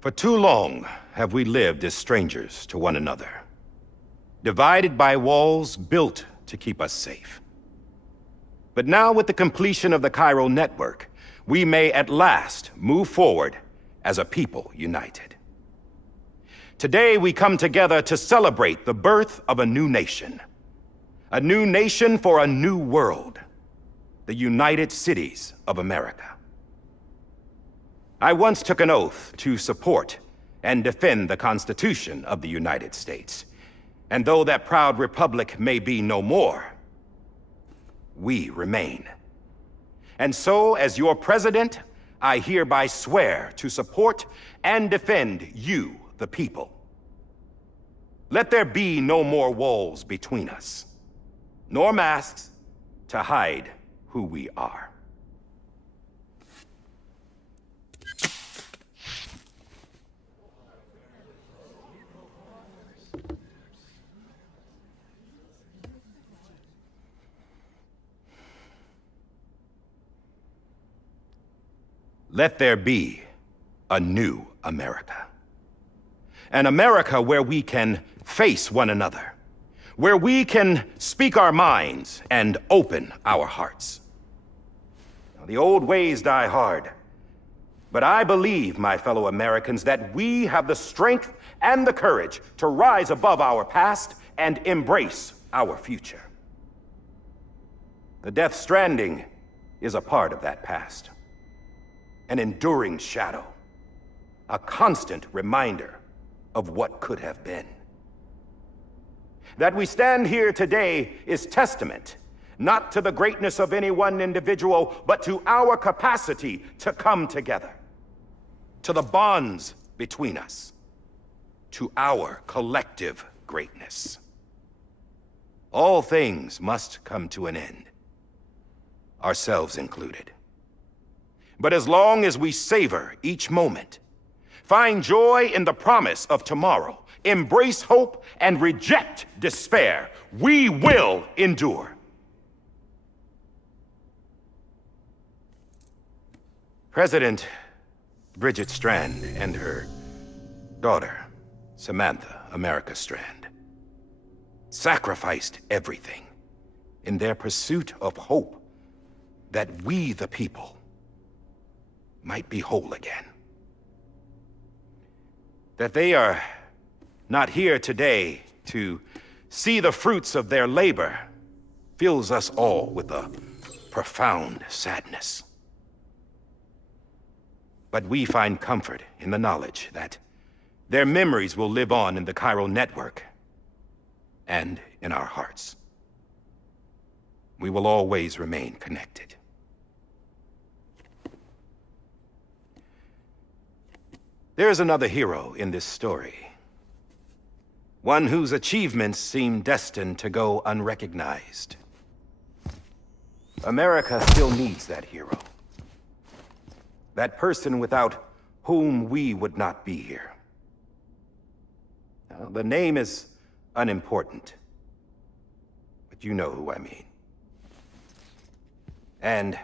For too long have we lived as strangers to one another, divided by walls built to keep us safe. But now, with the completion of the Cairo network, we may at last move forward as a people united. Today, we come together to celebrate the birth of a new nation. A new nation for a new world. The United Cities of America. I once took an oath to support and defend the Constitution of the United States. And though that proud republic may be no more, we remain. And so, as your president, I hereby swear to support and defend you, the people. Let there be no more walls between us, nor masks to hide who we are. Let there be a new America. An America where we can face one another, where we can speak our minds and open our hearts. Now, the old ways die hard, but I believe, my fellow Americans, that we have the strength and the courage to rise above our past and embrace our future. The Death Stranding is a part of that past. An enduring shadow, a constant reminder of what could have been. That we stand here today is testament, not to the greatness of any one individual, but to our capacity to come together, to the bonds between us, to our collective greatness. All things must come to an end, ourselves included. But as long as we savor each moment, find joy in the promise of tomorrow, embrace hope, and reject despair, we will endure. President Bridget Strand and her daughter, Samantha America Strand, sacrificed everything in their pursuit of hope that we, the people, might be whole again. That they are not here today to see the fruits of their labor fills us all with a profound sadness. But we find comfort in the knowledge that their memories will live on in the Cairo network and in our hearts. We will always remain connected. There's another hero in this story. One whose achievements seem destined to go unrecognized. America still needs that hero. That person without whom we would not be here. Now, the name is unimportant, but you know who I mean. And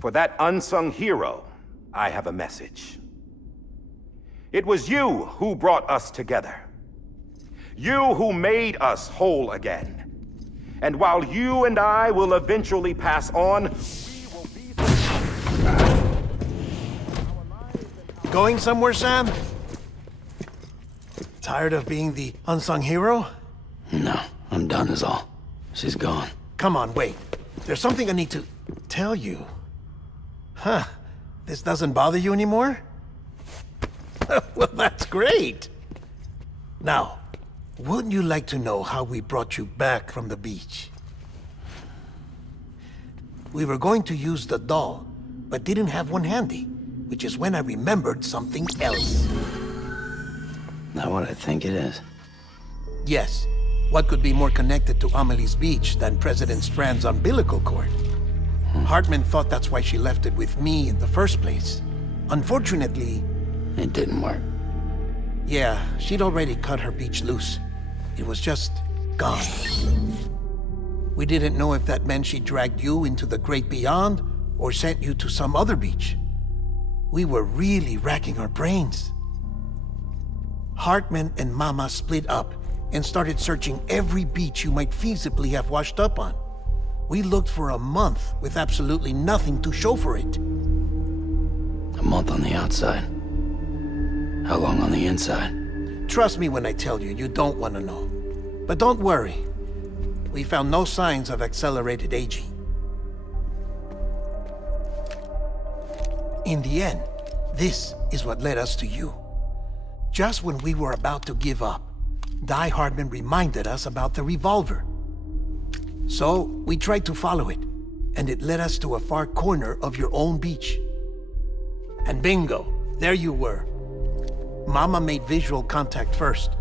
for that unsung hero, I have a message. It was you who brought us together. You who made us whole again. And while you and I will eventually pass on, we will be... Going somewhere, Sam? Tired of being the unsung hero? No, I'm done is all. She's gone. Come on, wait. There's something I need to tell you. Huh. This doesn't bother you anymore? Well, that's great. Now, wouldn't you like to know how we brought you back from the beach? We were going to use the doll, but didn't have one handy, which is when I remembered something else. Not what I think it is. Yes. What could be more connected to Amelie's beach than President Strand's umbilical cord? Hartman thought that's why she left it with me in the first place. Unfortunately... It didn't work. Yeah, she'd already cut her beach loose. It was just gone. We didn't know if that meant she dragged you into the great beyond or sent you to some other beach. We were really racking our brains. Hartman and Mama split up and started searching every beach you might feasibly have washed up on. We looked for a month with absolutely nothing to show for it. A month on the outside. How long on the inside? Trust me when I tell you, you don't want to know. But don't worry. We found no signs of accelerated aging. In the end, this is what led us to you. Just when we were about to give up, Die Hardman reminded us about the revolver. So, we tried to follow it, and it led us to a far corner of your own beach. And bingo, there you were. Mama made visual contact first.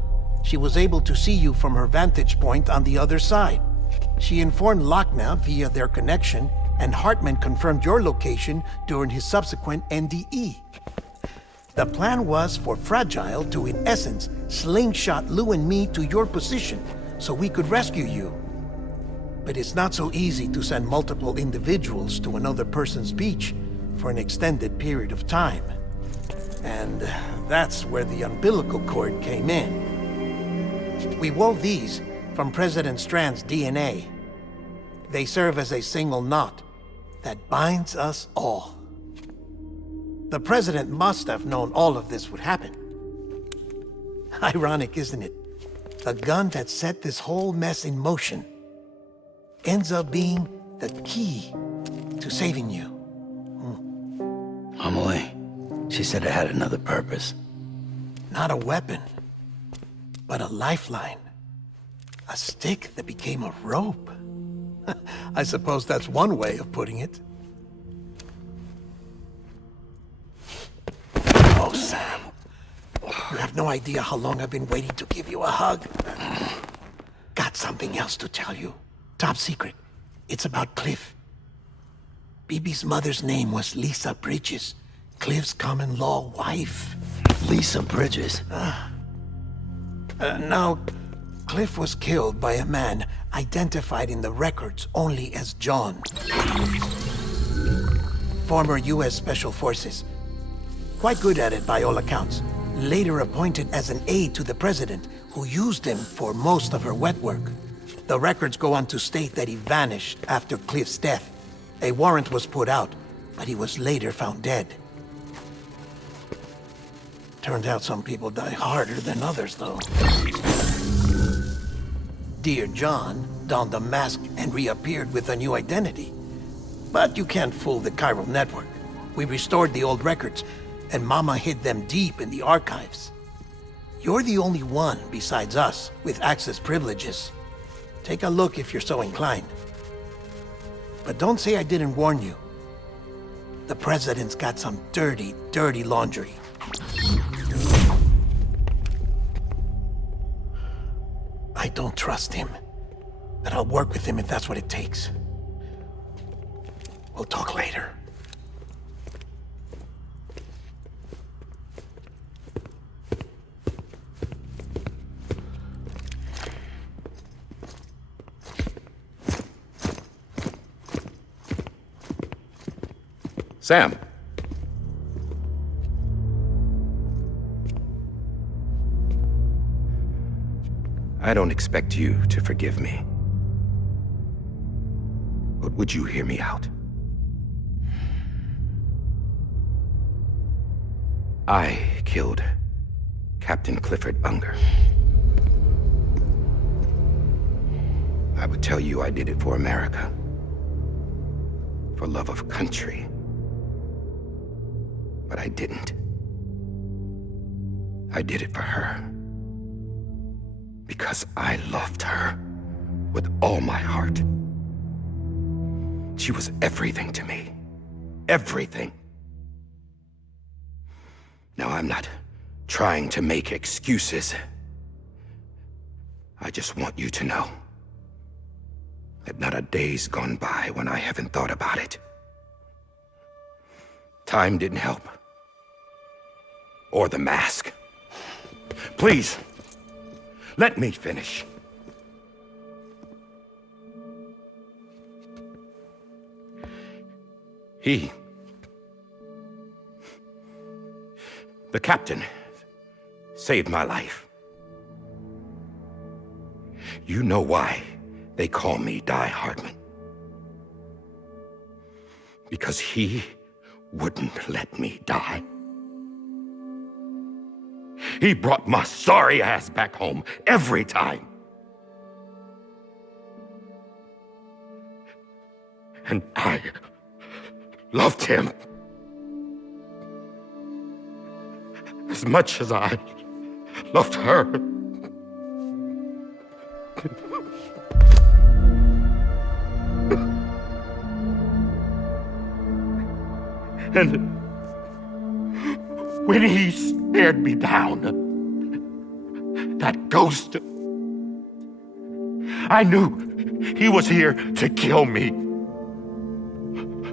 She was able to see you from her vantage point on the other side. She informed Lochner via their connection, and Hartman confirmed your location during his subsequent NDE. The plan was for Fragile to, in essence, slingshot Lou and me to your position so we could rescue you. But it's not so easy to send multiple individuals to another person's beach for an extended period of time. And that's where the umbilical cord came in. We wove these from President Strand's DNA. They serve as a single knot that binds us all. The President must have known all of this would happen. Ironic, isn't it? The gun that set this whole mess in motion ends up being the key to saving you. Amelie, she said it had another purpose. Not a weapon, but a lifeline. A stick that became a rope. I suppose that's one way of putting it. Oh, Sam. You have no idea how long I've been waiting to give you a hug. Got something else to tell you. Top secret. It's about Cliff. Bibi's mother's name was Lisa Bridges, Cliff's common-law wife. Lisa Bridges? Now, Cliff was killed by a man identified in the records only as John. Former U.S. Special Forces. Quite good at it by all accounts. Later appointed as an aide to the president, who used him for most of her wet work. The records go on to state that he vanished after Cliff's death. A warrant was put out, but he was later found dead. Turned out some people die harder than others, though. Dear John donned a mask and reappeared with a new identity. But you can't fool the chiral network. We restored the old records, and Mama hid them deep in the archives. You're the only one, besides us, with access privileges. Take a look if you're so inclined. But don't say I didn't warn you. The President's got some dirty, dirty laundry. I don't trust him, but I'll work with him if that's what it takes. We'll talk later. Sam. I don't expect you to forgive me. But would you hear me out? I killed Captain Clifford Unger. I would tell you I did it for America. For love of country. But I didn't. I did it for her. Because I loved her with all my heart. She was everything to me. Everything. Now, I'm not trying to make excuses. I just want you to know that not a day's gone by when I haven't thought about it. Time didn't help. Or the mask. Please, let me finish. The captain, saved my life. You know why they call me Die Hardman. Because he wouldn't let me die. He brought my sorry ass back home every time. And I loved him as much as I loved her. And when he stared me down, that ghost, I knew he was here to kill me,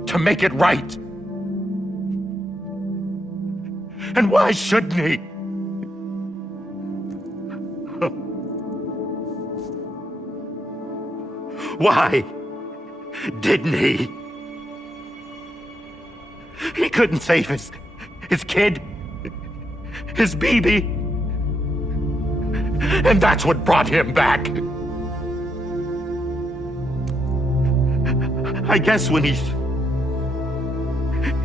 to make it right. And why shouldn't he? Why didn't he? He couldn't save his kid, his baby. And that's what brought him back. I guess when he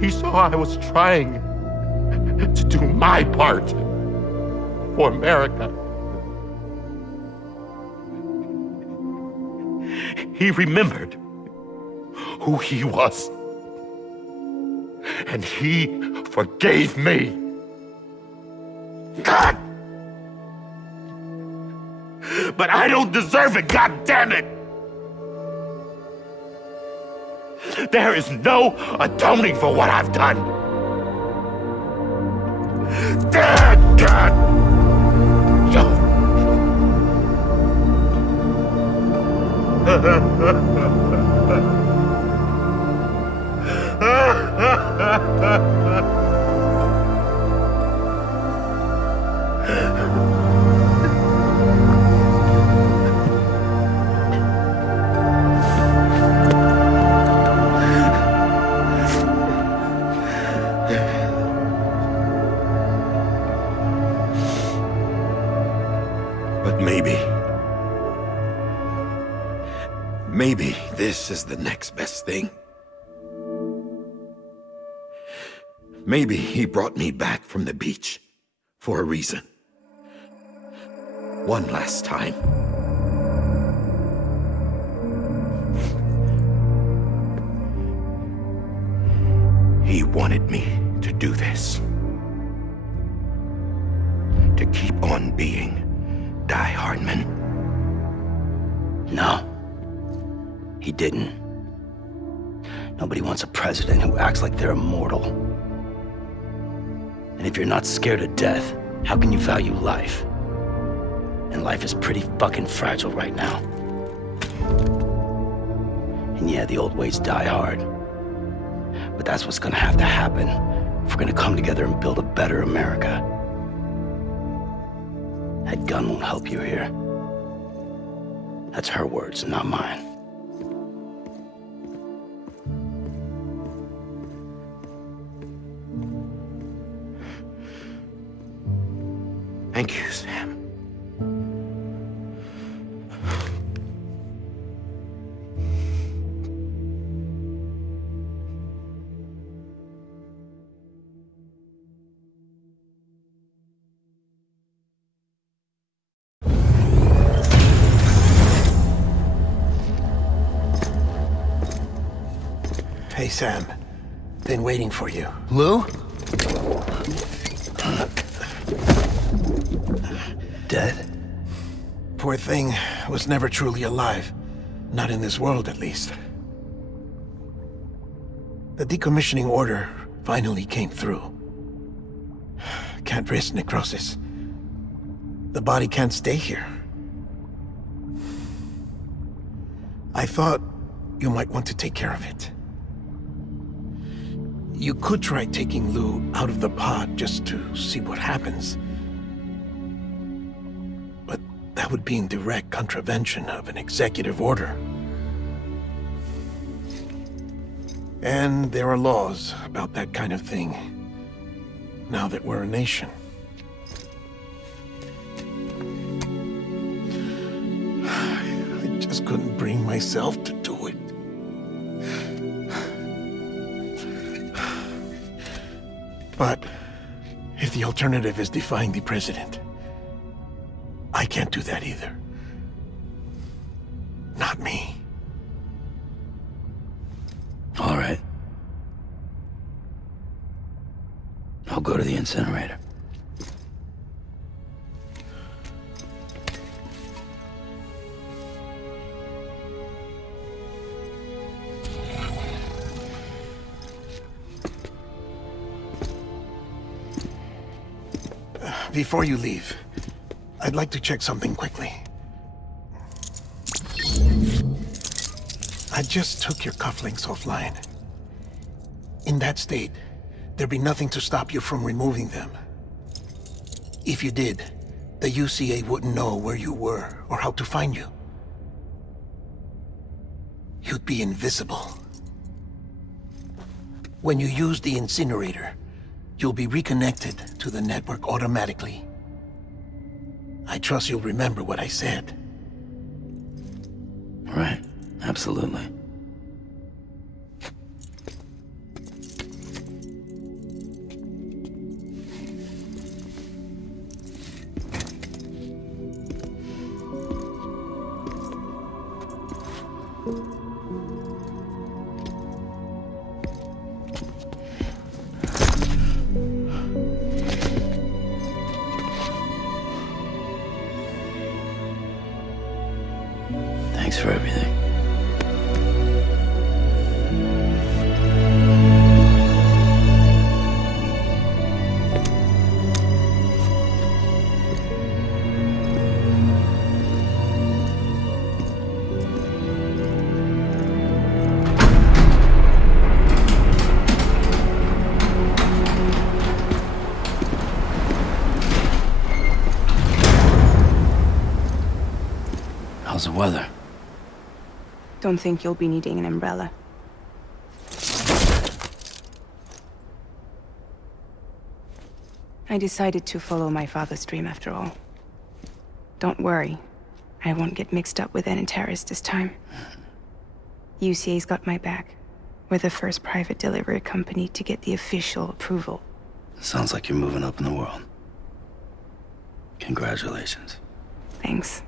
saw I was trying to do my part for America, he remembered who he was. And he forgave me. God! But I don't deserve it, God damn it! There is no atoning for what I've done. Dad, God! But maybe this is the next best thing. Maybe he brought me back from the beach for a reason. One last time. He wanted me to do this. To keep on being Die Hardman. No, he didn't. Nobody wants a president who acts like they're immortal. And if you're not scared of death, how can you value life? And life is pretty fucking fragile right now. And yeah, the old ways die hard. But that's what's gonna have to happen if we're gonna come together and build a better America. That gun won't help you here. That's her words, not mine. Thank you, Sam. Hey, Sam. Been waiting for you. Lou? Dead? Poor thing was never truly alive. Not in this world, at least. The decommissioning order finally came through. Can't risk necrosis. The body can't stay here. I thought you might want to take care of it. You could try taking Lou out of the pod just to see what happens. But that would be in direct contravention of an executive order. And there are laws about that kind of thing, now that we're a nation. just couldn't bring myself to do it. But if the alternative is defying the president, I can't do that either. Not me. All right. I'll go to the incinerator. Before you leave, I'd like to check something quickly. I just took your cufflinks offline. In that state, there'd be nothing to stop you from removing them. If you did, the UCA wouldn't know where you were or how to find you. You'd be invisible. When you use the incinerator, you'll be reconnected to the network automatically. I trust you'll remember what I said. Right. Absolutely. Thanks for everything. How's the weather? Don't think you'll be needing an umbrella. I decided to follow my father's dream after all. Don't worry, I won't get mixed up with any terrorists this time. UCA's got my back. We're the first private delivery company to get the official approval. Sounds like you're moving up in the world. Congratulations. Thanks.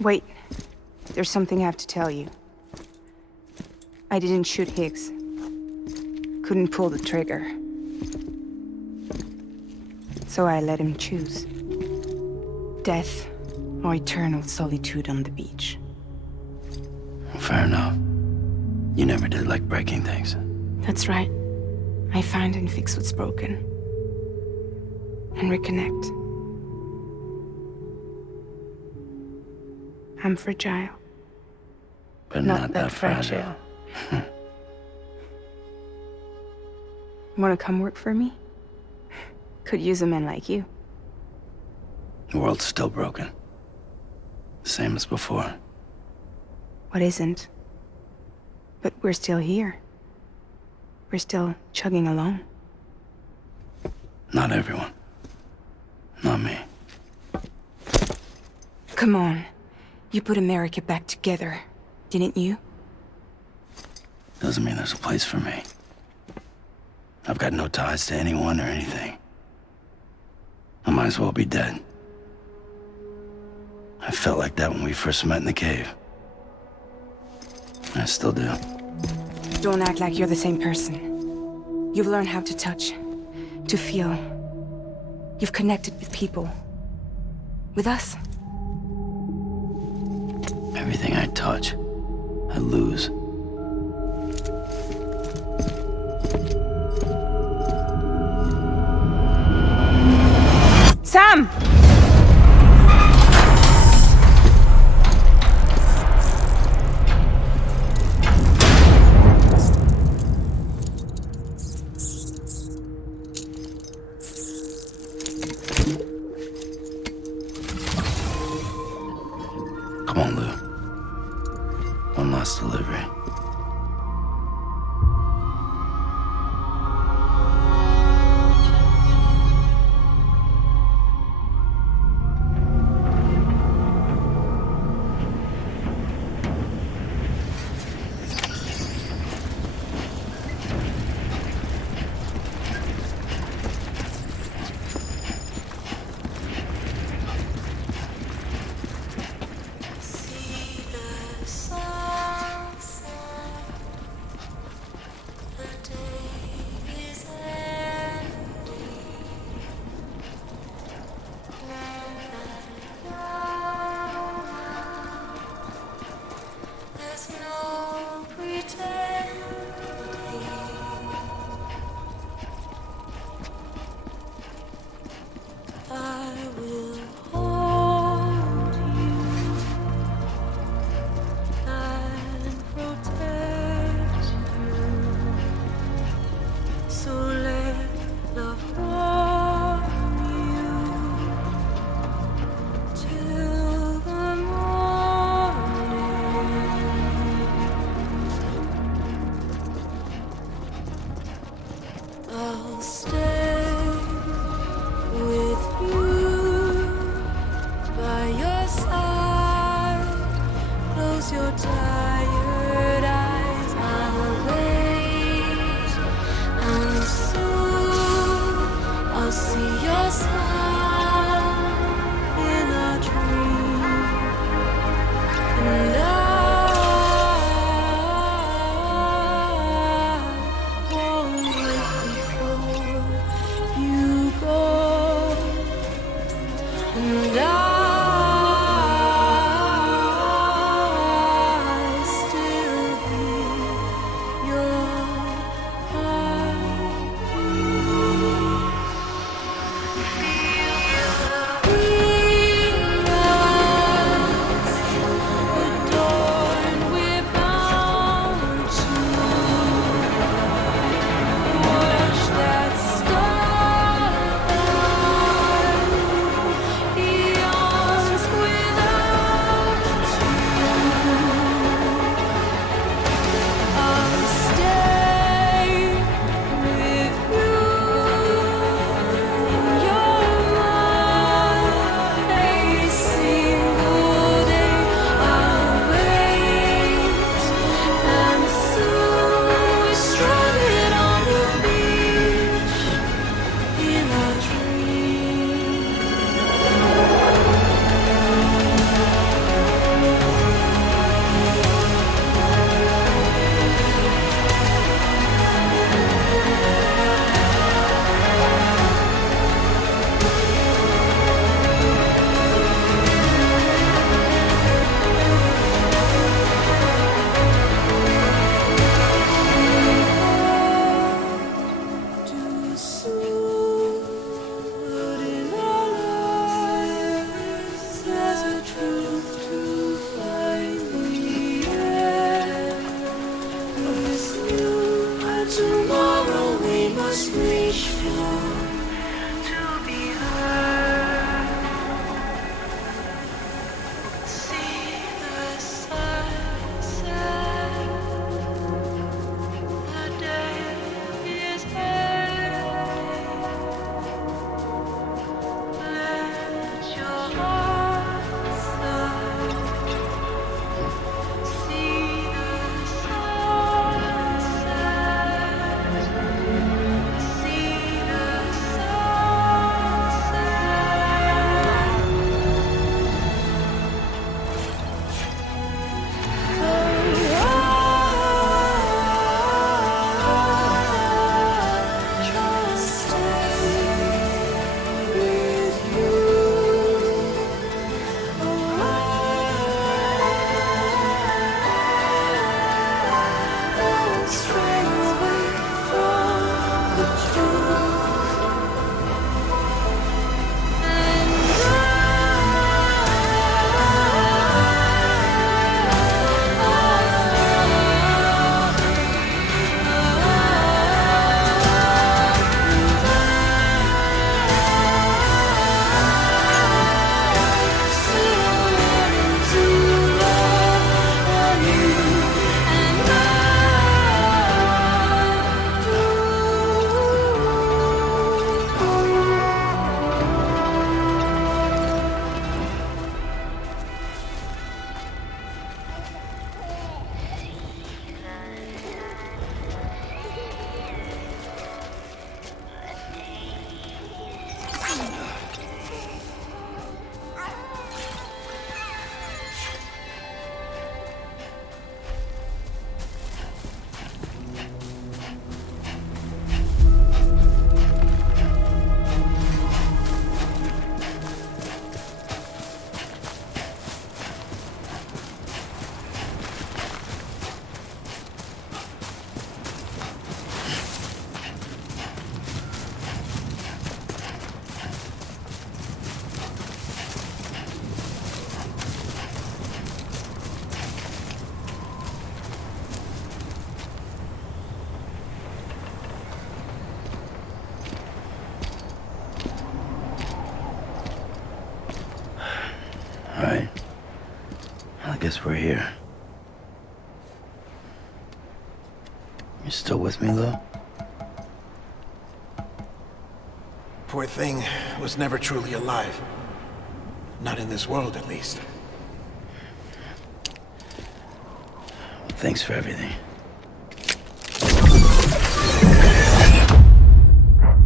Wait, there's something I have to tell you. I didn't shoot Higgs. Couldn't pull the trigger. So I let him choose. Death or eternal solitude on the beach. Fair enough. You never did like breaking things. That's right. I find and fix what's broken. And reconnect. I'm fragile. But not that fragile. Wanna come work for me? Could use a man like you. The world's still broken. Same as before. What isn't? But we're still here. We're still chugging along. Not everyone. Not me. Come on. You put America back together, didn't you? Doesn't mean there's a place for me. I've got no ties to anyone or anything. I might as well be dead. I felt like that when we first met in the cave. I still do. Don't act like you're the same person. You've learned how to touch, to feel. You've connected with people. With us. Everything I touch, I lose. Sam! Come on, Lou. One last delivery. I'll stay with you by your side. Close your tired eyes. I'll wait, and soon I'll see your smile in a dream, and I won't wait before you go, and I still hear your heartbeat. Adorned, we're bound to watch that starlight eons without you. I'll stay with you in your mind a single day. I'll wait, and soon we're stranded on the beach in a dream. Too soon, but in our lives there's a truth to find the end. With you, and tomorrow we must reach for to be heard. See the sunset. The day is ending. Let your heart sigh. See the sunset. See the guess we're here. You still with me, though? poor thing was never truly alive. Not in this world, at least. Thanks for everything.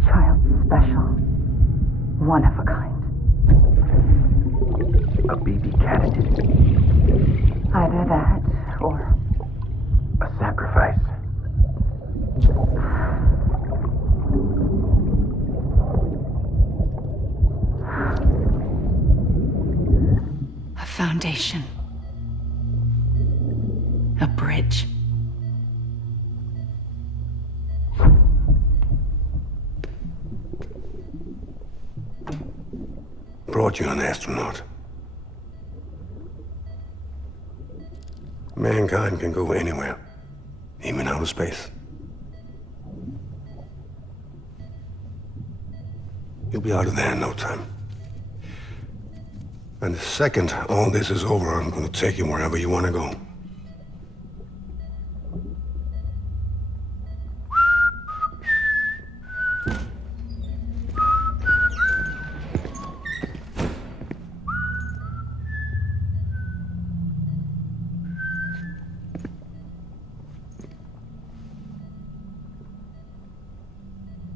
Child's special. One of a kind. A BB candidate. Either that, or A sacrifice. a foundation. A bridge. Brought you an astronaut. Mankind can go anywhere, even outer space. You'll be out of there in no time. And the second all this is over, I'm gonna take you wherever you wanna go.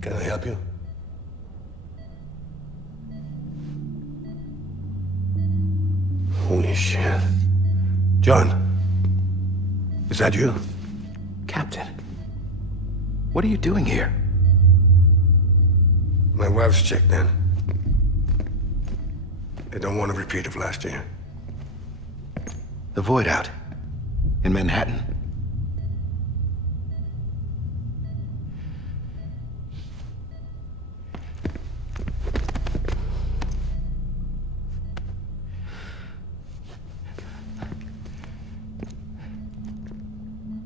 Can I help you? Holy shit. John, is that you? Captain, what are you doing here? My wife's checked in. They don't want a repeat of last year. The Void out. In Manhattan.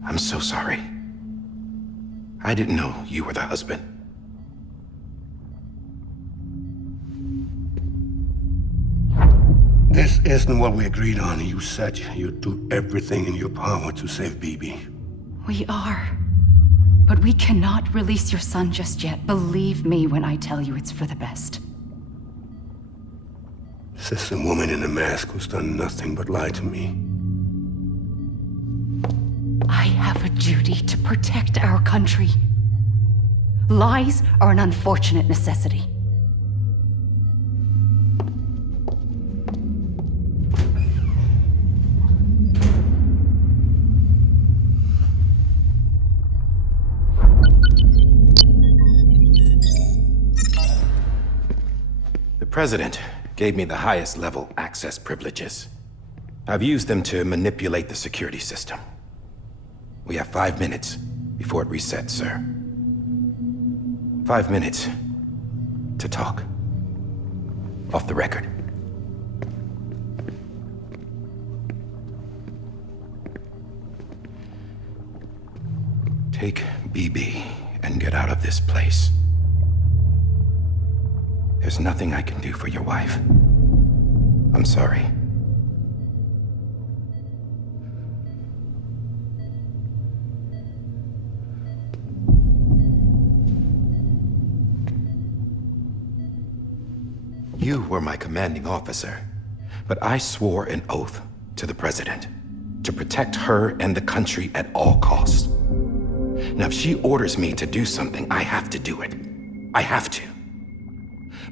I'm so sorry. I didn't know you were the husband. This isn't what we agreed on. You said you'd do everything in your power to save BB. We are. But we cannot release your son just yet. Believe me when I tell you it's for the best. This is a woman in a mask who's done nothing but lie to me. I have a duty to protect our country. Lies are an unfortunate necessity. The President gave me the highest level access privileges. I've used them to manipulate the security system. We have 5 minutes before it resets, sir. 5 minutes to talk. Off the record. Take BB and get out of this place. There's nothing I can do for your wife. I'm sorry. You were my commanding officer, but I swore an oath to the President to protect her and the country at all costs. Now, if she orders me to do something, I have to do it. I have to.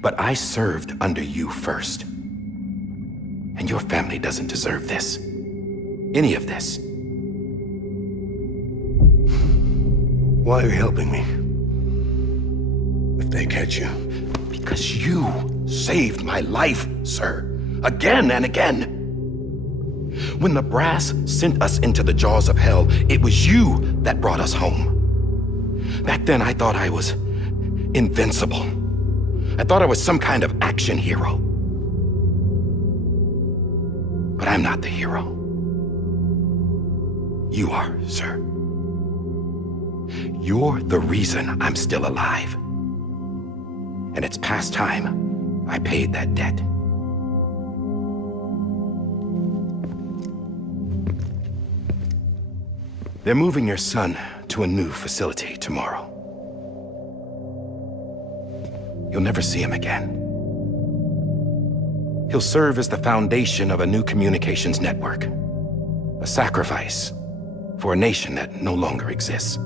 But I served under you first. And your family doesn't deserve this. Any of this. Why are you helping me? If they catch you. Because you saved my life, sir. Again and again. When the brass sent us into the jaws of hell, it was you that brought us home. Back then, I thought I was invincible. I thought I was some kind of action hero. But I'm not the hero. You are, sir. You're the reason I'm still alive. And it's past time I paid that debt. They're moving your son to a new facility tomorrow. you'll never see him again. He'll serve as the foundation of a new communications network. A sacrifice for a nation that no longer exists.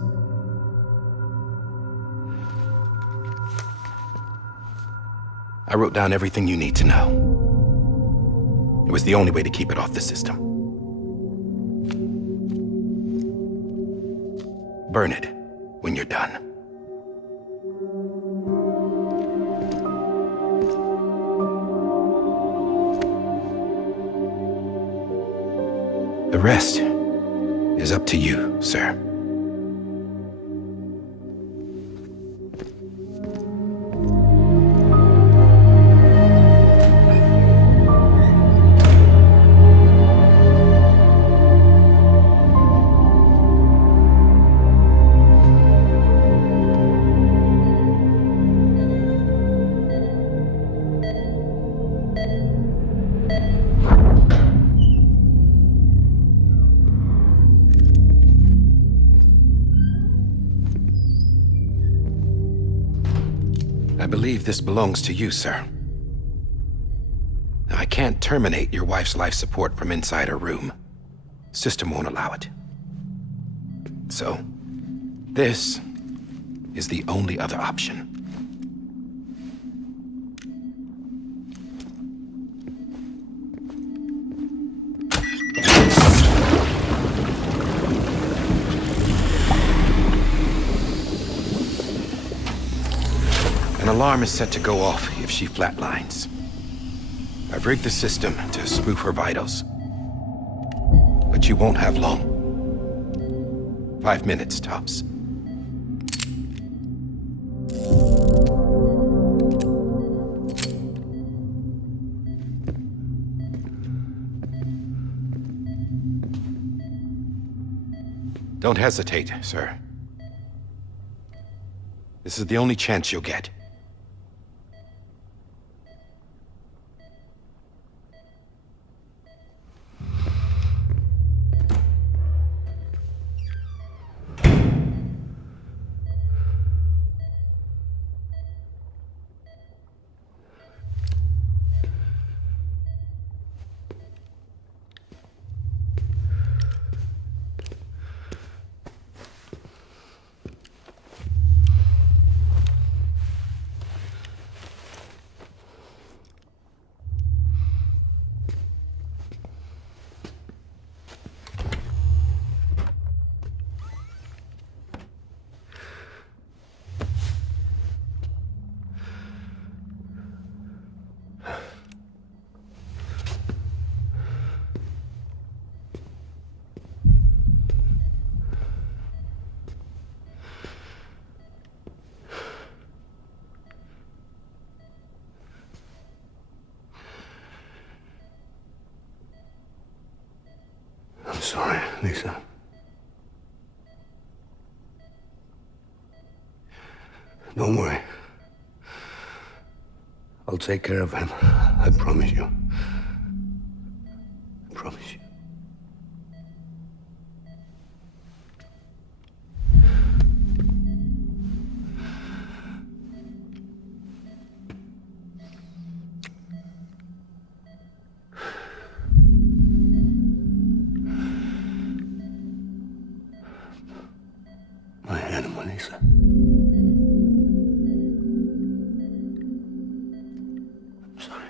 I wrote down everything you need to know. It was the only way to keep it off the system. Burn it when you're done. The rest is up to you, sir. I believe this belongs to you, sir. I can't terminate your wife's life support from inside her room. System won't allow it. So, this is the only other option. An alarm is set to go off if she flatlines. I've rigged the system to spoof her vitals. But you won't have long. 5 minutes, tops. Don't hesitate, sir. This is the only chance you'll get. I'm sorry, Lisa. Don't worry. I'll take care of him. I promise you. I promise you. My animal, Lisa. I'm sorry.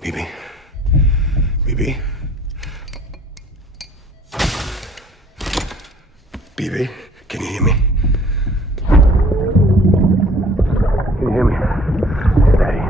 Bibi. Bibi. Bibi, can you hear me? Can you hear me? Steady.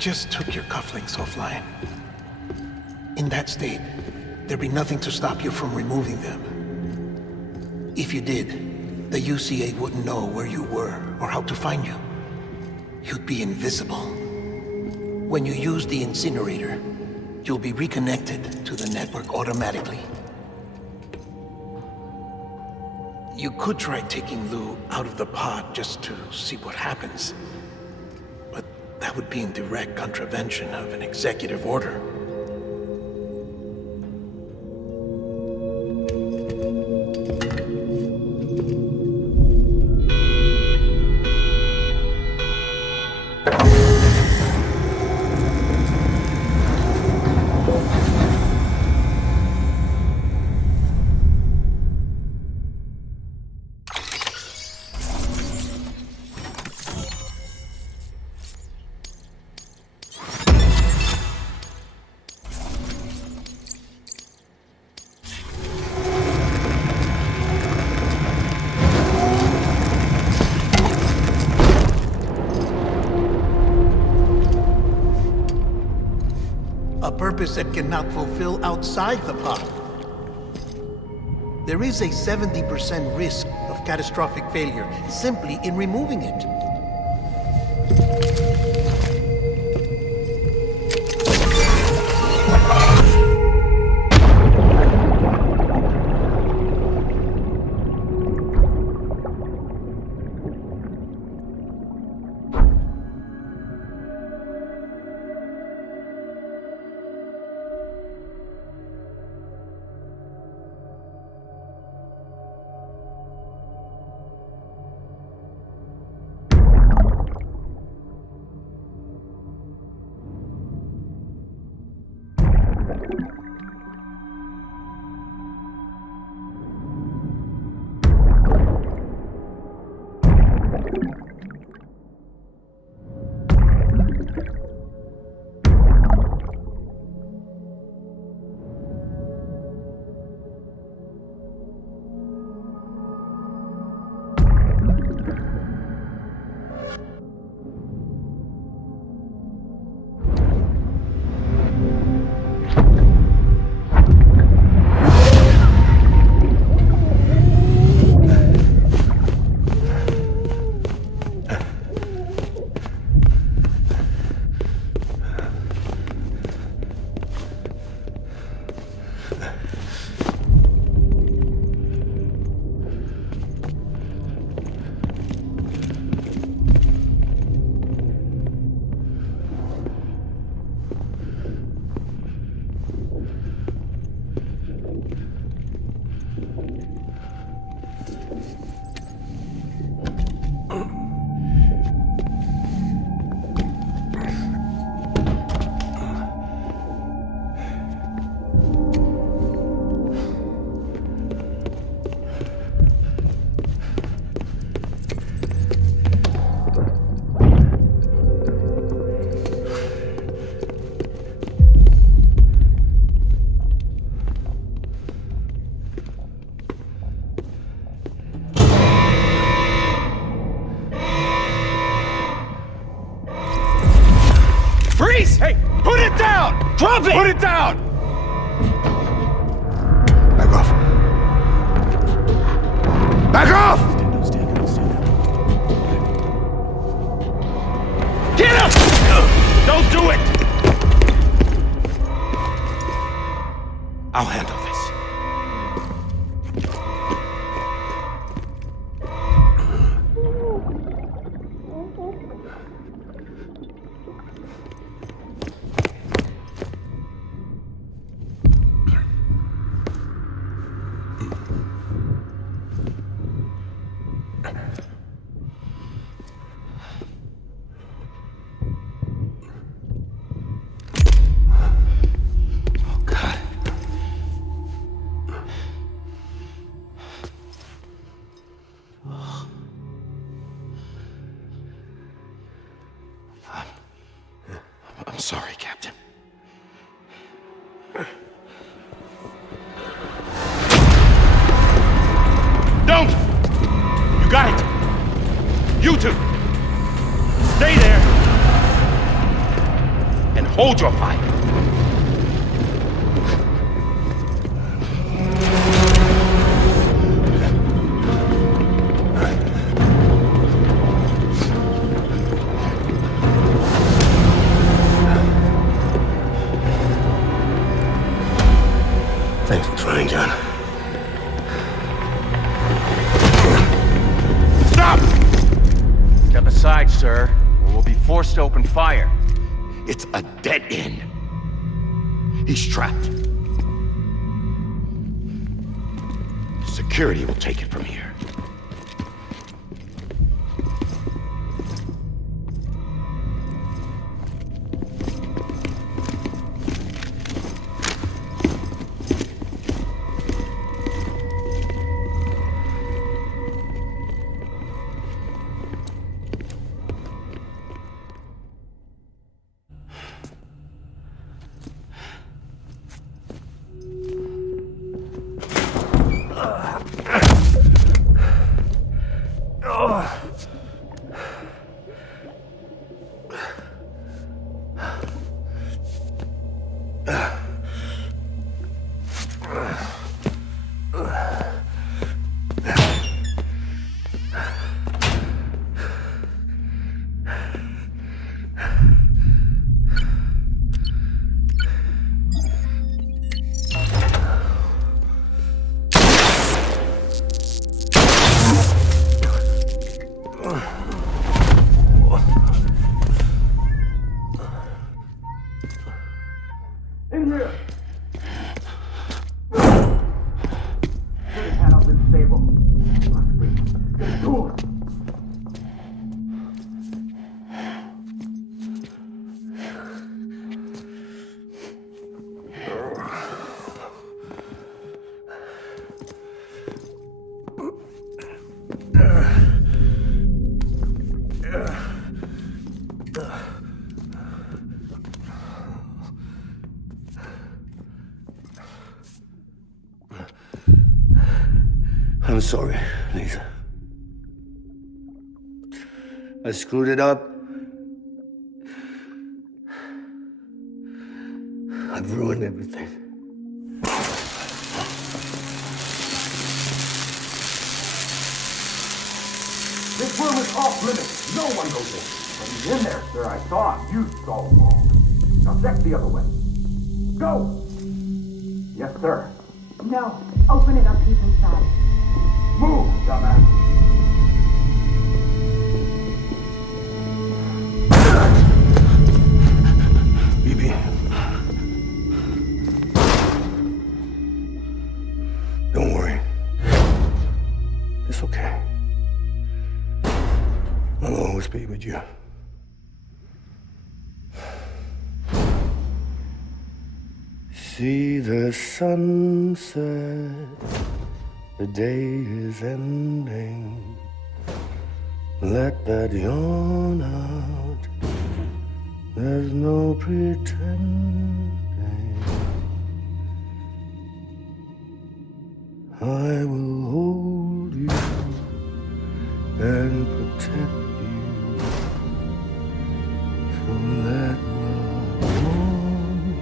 just took your cufflinks offline. In that state, there'd be nothing to stop you from removing them. If you did, the UCA wouldn't know where you were or how to find you. You'd be invisible. When you use the incinerator, you'll be reconnected to the network automatically. You could try taking Lou out of the pod just to see what happens. But that would be in direct contravention of an executive order. A purpose that cannot fulfill outside the pod. There is a 70% risk of catastrophic failure simply in removing it. Freeze! Hey, put it down! Drop it! Put it down! Back off. Back off! Get up! Don't do it! I'll handle this. I'm sorry, Captain. Don't! You got it! You two! Stay there! Hold your fire. Thanks for trying, John. Stop! Step aside, sir, or we'll be forced to open fire. It's a dead end. He's trapped. Security will take it from here. I'm sorry, Lisa. I screwed it up. I've ruined everything. This room is off limits. No one goes in. But he's in there, sir. I saw him. You saw him all. Now check the other way. Go! Yes, sir. No. Open it up. He's inside. Move, dumbass. Bibi. Don't worry. It's okay. I'll always be with you. See the sunset. The day is ending. Let that yawn out. There's no pretending. I will hold you and protect you. So let love warm you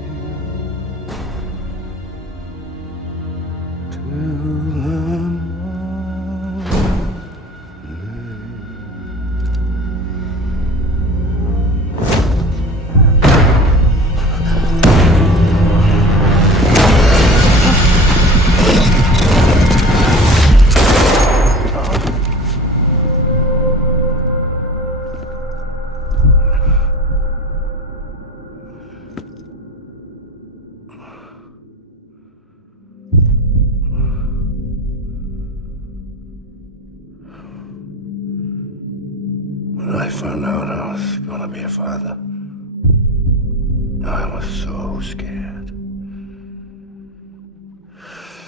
till the When I found out I was gonna be a father, I was so scared.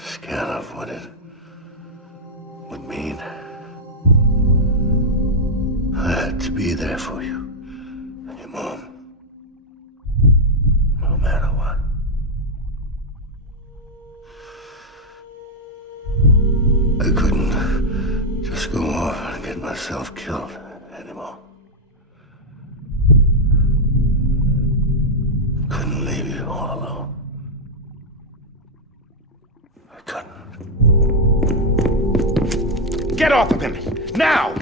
Scared of what it would mean. I had to be there for you and your mom, no matter what. I couldn't just go off and get myself killed anymore. Get off of him! Now!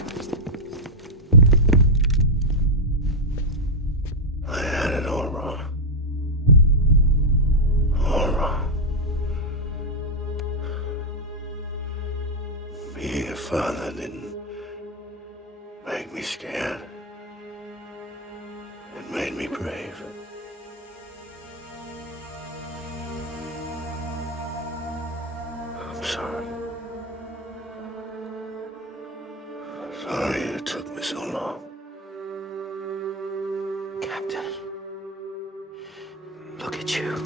I had it all wrong. All wrong. Being a father didn't make me scared. It made me brave. I'm sorry. Sorry it took me so long. Captain, look at you.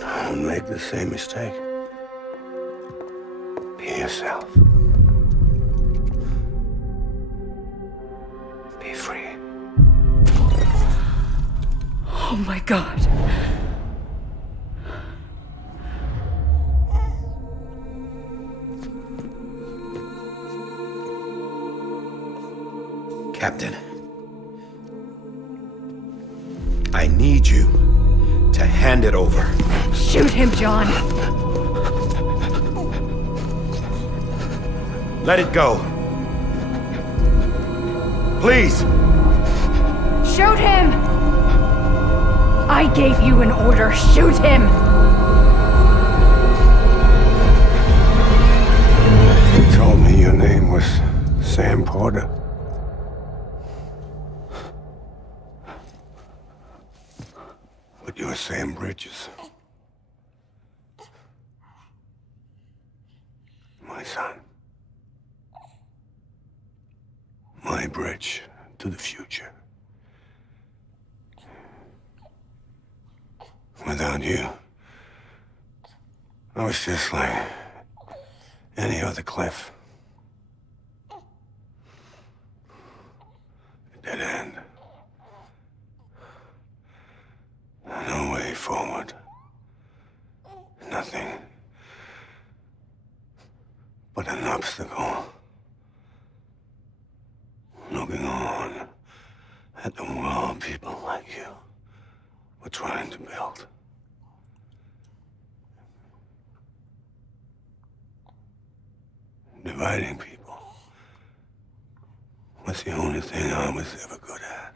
Don't make the same mistake. Be yourself. Be free. Oh my God. Captain, I need you to hand it over. Shoot him, John. Let it go. Please. Shoot him! I gave you an order. Shoot him! You told me your name was Sam Porter. But you're Sam Bridges. My son. My bridge to the future. Without you, I was just like any other Cliff. A dead end. No way forward. Nothing but an obstacle. Looking on at the world people like you were trying to build. Dividing people was the only thing I was ever good at.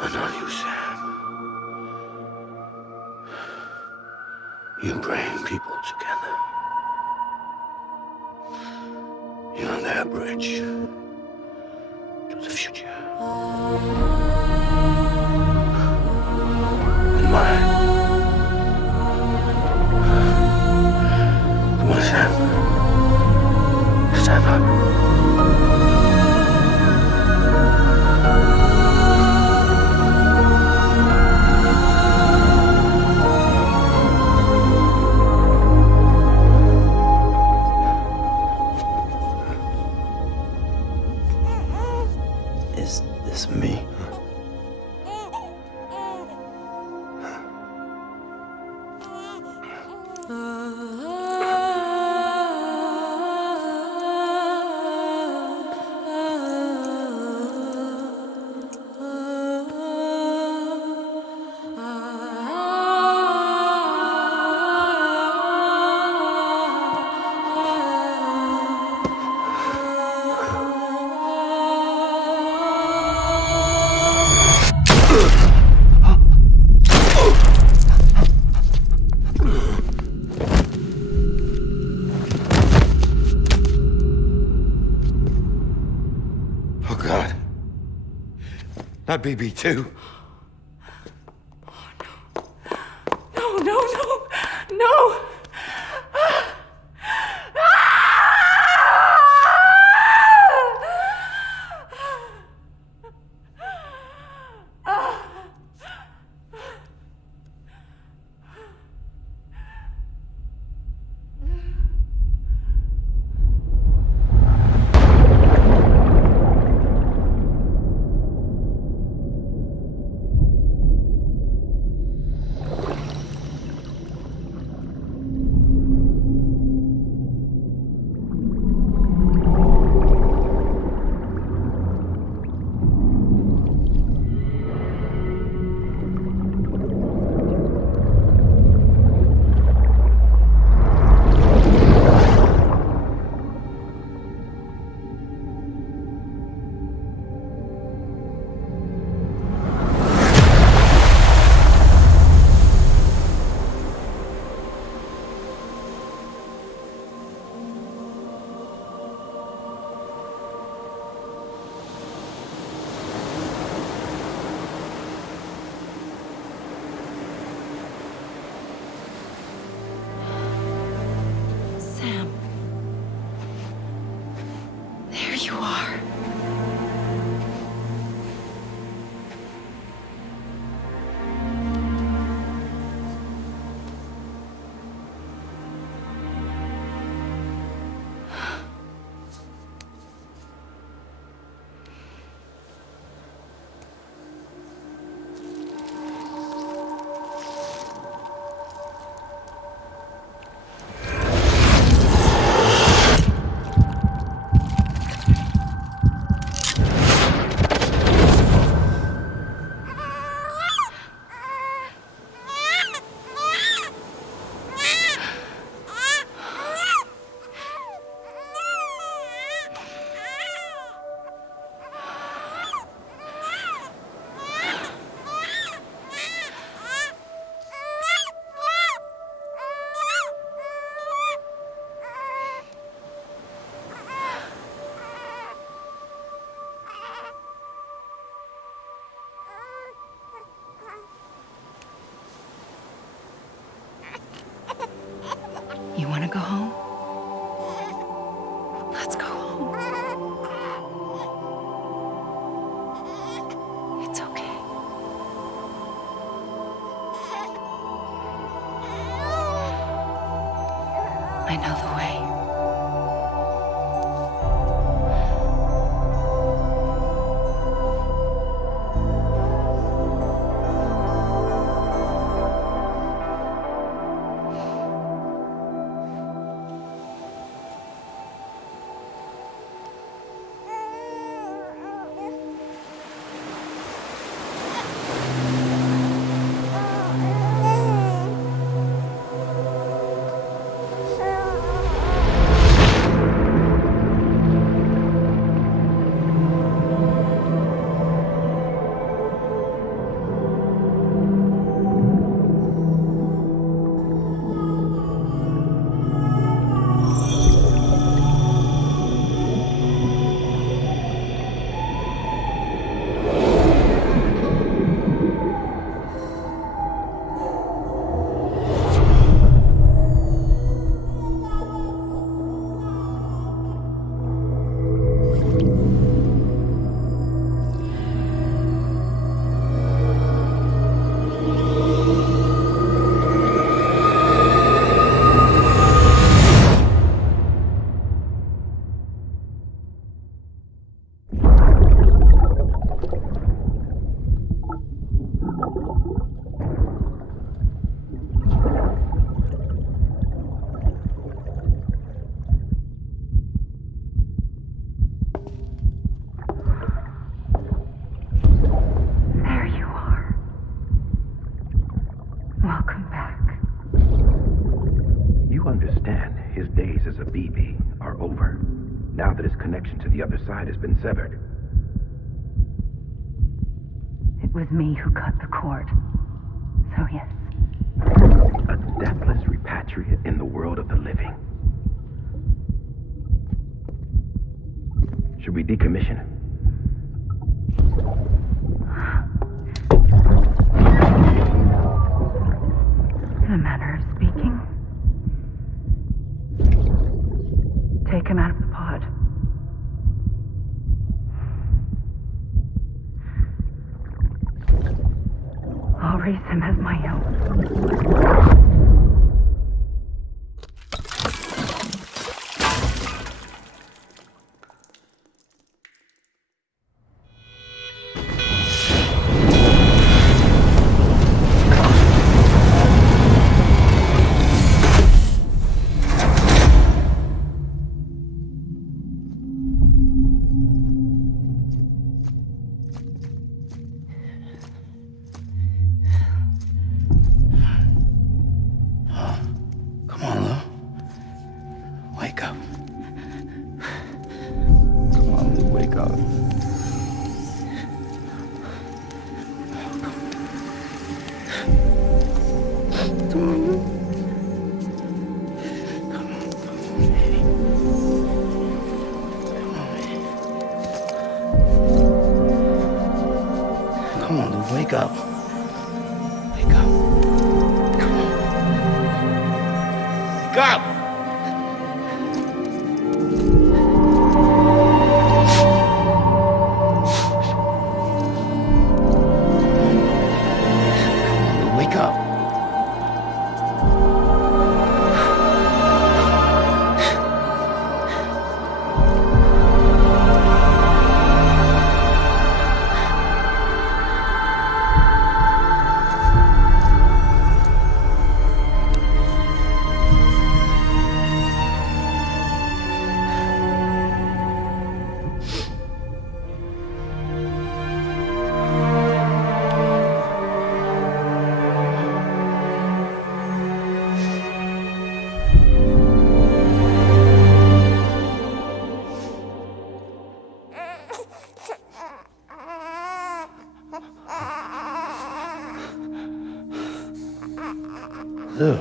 But not you, Sam. You bring people together. You're their bridge to the future. And mine. Come on, Sam. Stand up. Is this me? Oh, God. Not BB2. No, no, no, no! you are. You want to go home? Let's go home. It's okay. I know the way. now that his connection to the other side has been severed. It was me who cut the cord. So yes. A deathless repatriate in the world of the living. Should we decommission him? In a manner of speaking. Take him out of the pod. I'll raise him as my own. Come on, Lou, wake up. Wake up. Come on. Wake up! Ew.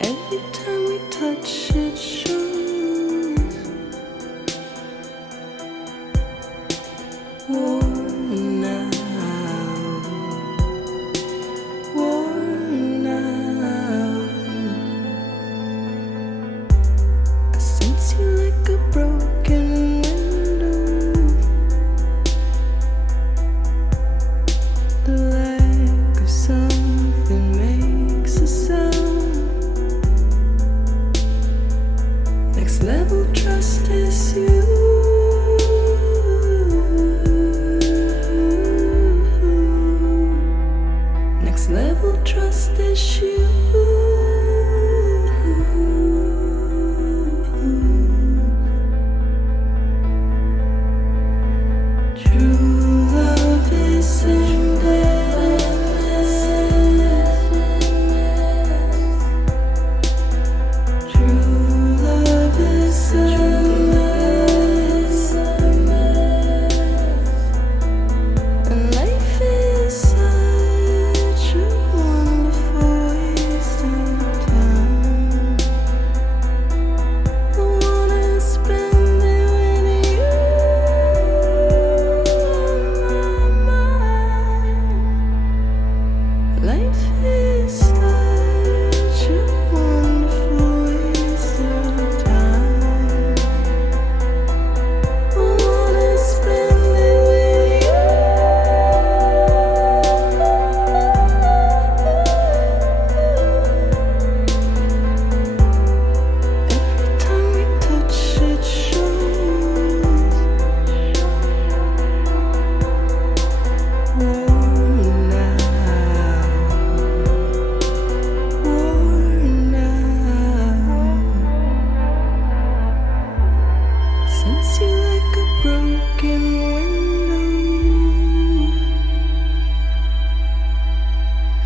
Every time we touch it shows worn out, worn out. I sense you like a broken window, the lack of something makes a sound. Next level trust is you. Next level trust is you. True love is endless. True love is endless, and life is such a wonderful waste of time. I wanna spend it with you on my mind. Life is such a wonderful waste of time. I wanna spend it with you. Every time we touch it shows worn out, worn out. Sense you like a broken window,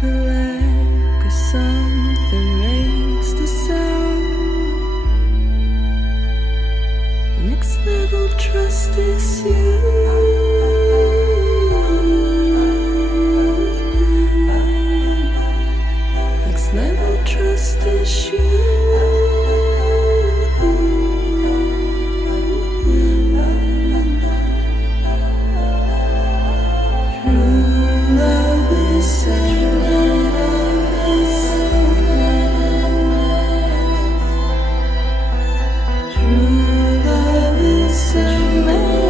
the lack of something makes the sound. Next level trust is you. Next level trust is you. True love is endless. True love is endless.